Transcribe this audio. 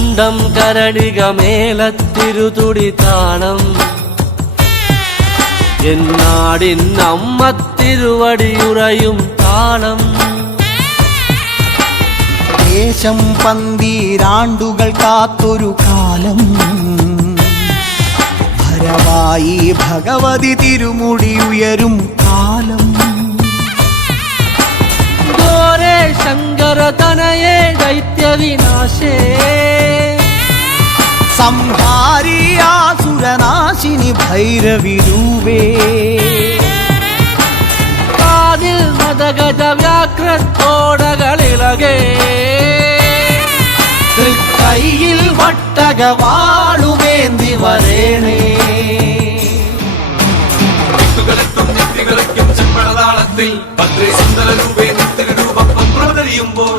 തുണ്ടം കരടിക മേലത്തിരുതുടി താളം എന്നാടിൻ അമ്മ തിരുവടിയുറയും താളം ദേശം പന്തീരാണ്ടുകൾ കാത്തൊരു കാലം ഭരവായി ഭഗവതി തിരുമുടി ഉയരും കാലം ഗോരേ ശങ്കര തനയേ ദൈത്യവിനാശേ സംഹാരിയാസുരനാശിനി ഭൈരവിരൂപേ കാതിൽ മദഗജ വ്യാഘ്രത്തോടകളിളകേ തൃക്കൈയിൽ വട്ടകവാളുമേന്തി വരേണേ ചെമ്പളതാളത്തിൽ ഭദ്രേ സുന്ദര രൂപേ നിത്യരൂപം പ്രവതരിയുമ്പോൾ